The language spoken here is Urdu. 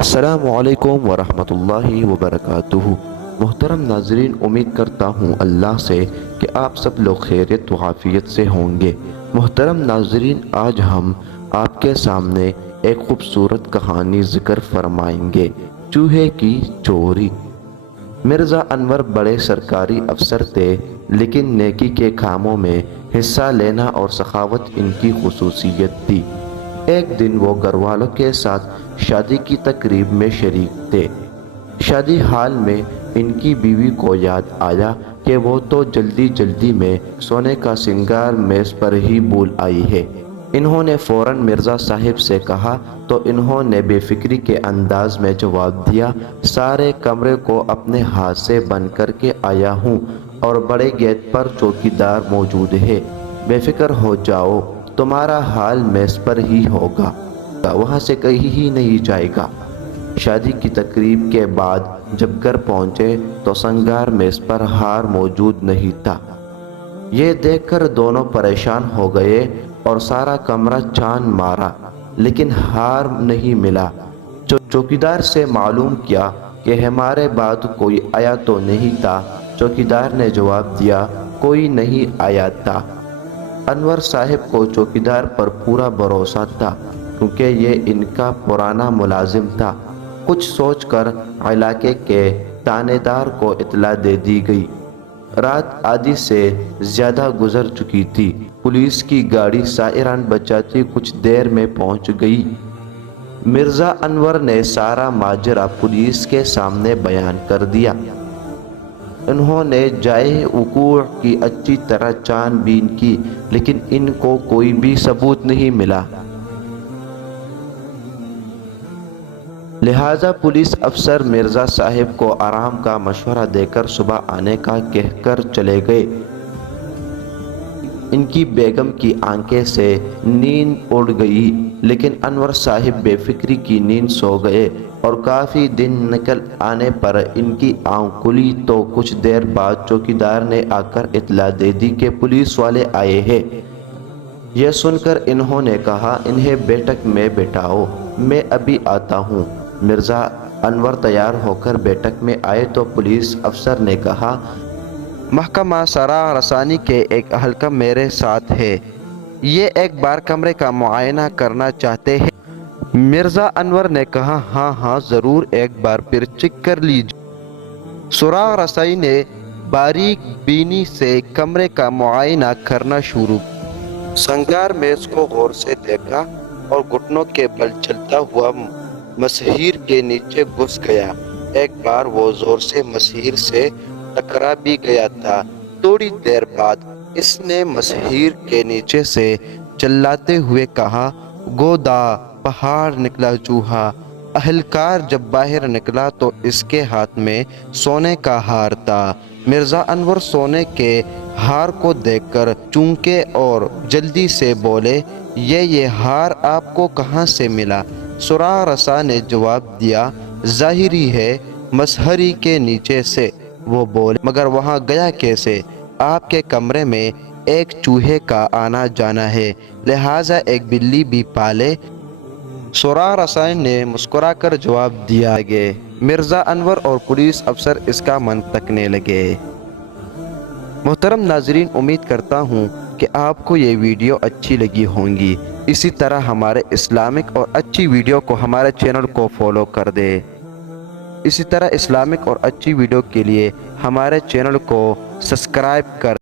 السلام علیکم ورحمۃ اللہ وبرکاتہ۔ محترم ناظرین، امید کرتا ہوں اللہ سے کہ آپ سب لوگ خیریت و عافیت سے ہوں گے۔ محترم ناظرین، آج ہم آپ کے سامنے ایک خوبصورت کہانی ذکر فرمائیں گے، چوہے کی چوری۔ مرزا انور بڑے سرکاری افسر تھے، لیکن نیکی کے کاموں میں حصہ لینا اور سخاوت ان کی خصوصیت تھی۔ ایک دن وہ گھر والوں کے ساتھ شادی کی تقریب میں شریک تھے۔ شادی حال میں ان کی بیوی کو یاد آیا کہ وہ تو جلدی جلدی میں سونے کا سنگار میز پر ہی بھول آئی ہے۔ انہوں نے فوراً مرزا صاحب سے کہا تو انہوں نے بے فکری کے انداز میں جواب دیا، سارے کمرے کو اپنے ہاتھ سے بند کر کے آیا ہوں اور بڑے گیٹ پر چوکیدار موجود ہے، بے فکر ہو جاؤ، تمہارا حال میز پر ہی ہوگا، وہاں سے کہیں ہی نہیں جائے گا۔ شادی کی تقریب کے بعد جب گھر پہنچے تو سنگار میز پر ہار موجود نہیں تھا۔ یہ دیکھ کر دونوں پریشان ہو گئے اور سارا کمرہ چھان مارا، لیکن ہار نہیں ملا۔ چوکیدار سے معلوم کیا کہ ہمارے بعد کوئی آیا تو نہیں تھا؟ چوکیدار نے جواب دیا، کوئی نہیں آیا تھا۔ انور صاحب کو چوکیدار پر پورا بھروسہ تھا، کیونکہ یہ ان کا پرانا ملازم تھا۔ کچھ سوچ کر علاقے کے تھانے دار کو اطلاع دے دی گئی۔ رات آدھی سے زیادہ گزر چکی تھی۔ پولیس کی گاڑی سائرن بجاتی کچھ دیر میں پہنچ گئی۔ مرزا انور نے سارا ماجرا پولیس کے سامنے بیان کر دیا۔ انہوں نے جائے وقوع کی اچھی طرح چھان بین کی، لیکن ان کو کوئی بھی ثبوت نہیں ملا۔ لہٰذا پولیس افسر مرزا صاحب کو آرام کا مشورہ دے کر صبح آنے کا کہہ کر چلے گئے۔ ان کی بیگم کی آنکھیں سے نیند اڑ گئی، لیکن انور صاحب بے فکری کی نیند سو گئے اور کافی دن نکل آنے پر ان کی آنکھ کھلی تو کچھ دیر بعد چوکیدار نے آ کر اطلاع دے دی کہ پولیس والے آئے ہیں۔ یہ سن کر انہوں نے کہا، انہیں بیٹھک میں بٹھاؤ، میں ابھی آتا ہوں۔ مرزا انور تیار ہو کر بیٹھک میں آئے تو پولیس افسر نے کہا، محکمہ سراغ رسانی کے ایک اہلکار میرے ساتھ ہے، یہ ایک بار کمرے کا معائنہ کرنا چاہتے ہیں۔ مرزا انور نے کہا، ہاں ضرور، ایک بار پھر چیک کر لیجیے۔ سراغ رسائی نے باریک بینی سے کمرے کا معائنہ کرنا شروع کیا۔ سنگار میز کو غور سے دیکھا اور گھٹنوں کے بل چلتا ہوا مسہیر کے نیچے گھس گیا۔ ایک بار وہ زور سے مسہیر سے ٹکرا بھی گیا تھا۔ تھوڑی دیر بعد اس نے مسہیر کے نیچے سے چلاتے ہوئے کہا، گودا پہاڑ نکلا چوہا۔ اہلکار جب باہر نکلا تو اس کے ہاتھ میں سونے کا ہار تھا۔ مرزا انور سونے کے ہار کو دیکھ کر چونکے اور جلدی سے بولے، یہ ہار آپ کو کہاں سے ملا؟ سراغ رسا نے جواب دیا، ظاہری ہے مسہری کے نیچے سے۔ وہ بولے، مگر وہاں گیا کیسے؟ آپ کے کمرے میں ایک چوہے کا آنا جانا ہے، لہٰذا ایک بلی بھی پالے۔ سراغ رسا نے مسکرا کر جواب دیا لگے۔ مرزا انور اور پولیس افسر اس کا منطقنے لگے۔ محترم ناظرین، امید کرتا ہوں کہ آپ کو یہ ویڈیو اچھی لگی ہوں گی۔ اسی طرح ہمارے اسلامک اور اچھی ویڈیو کو ہمارے چینل کو فالو کر دے۔ اسی طرح اسلامک اور اچھی ویڈیو کے لیے ہمارے چینل کو سبسکرائب کر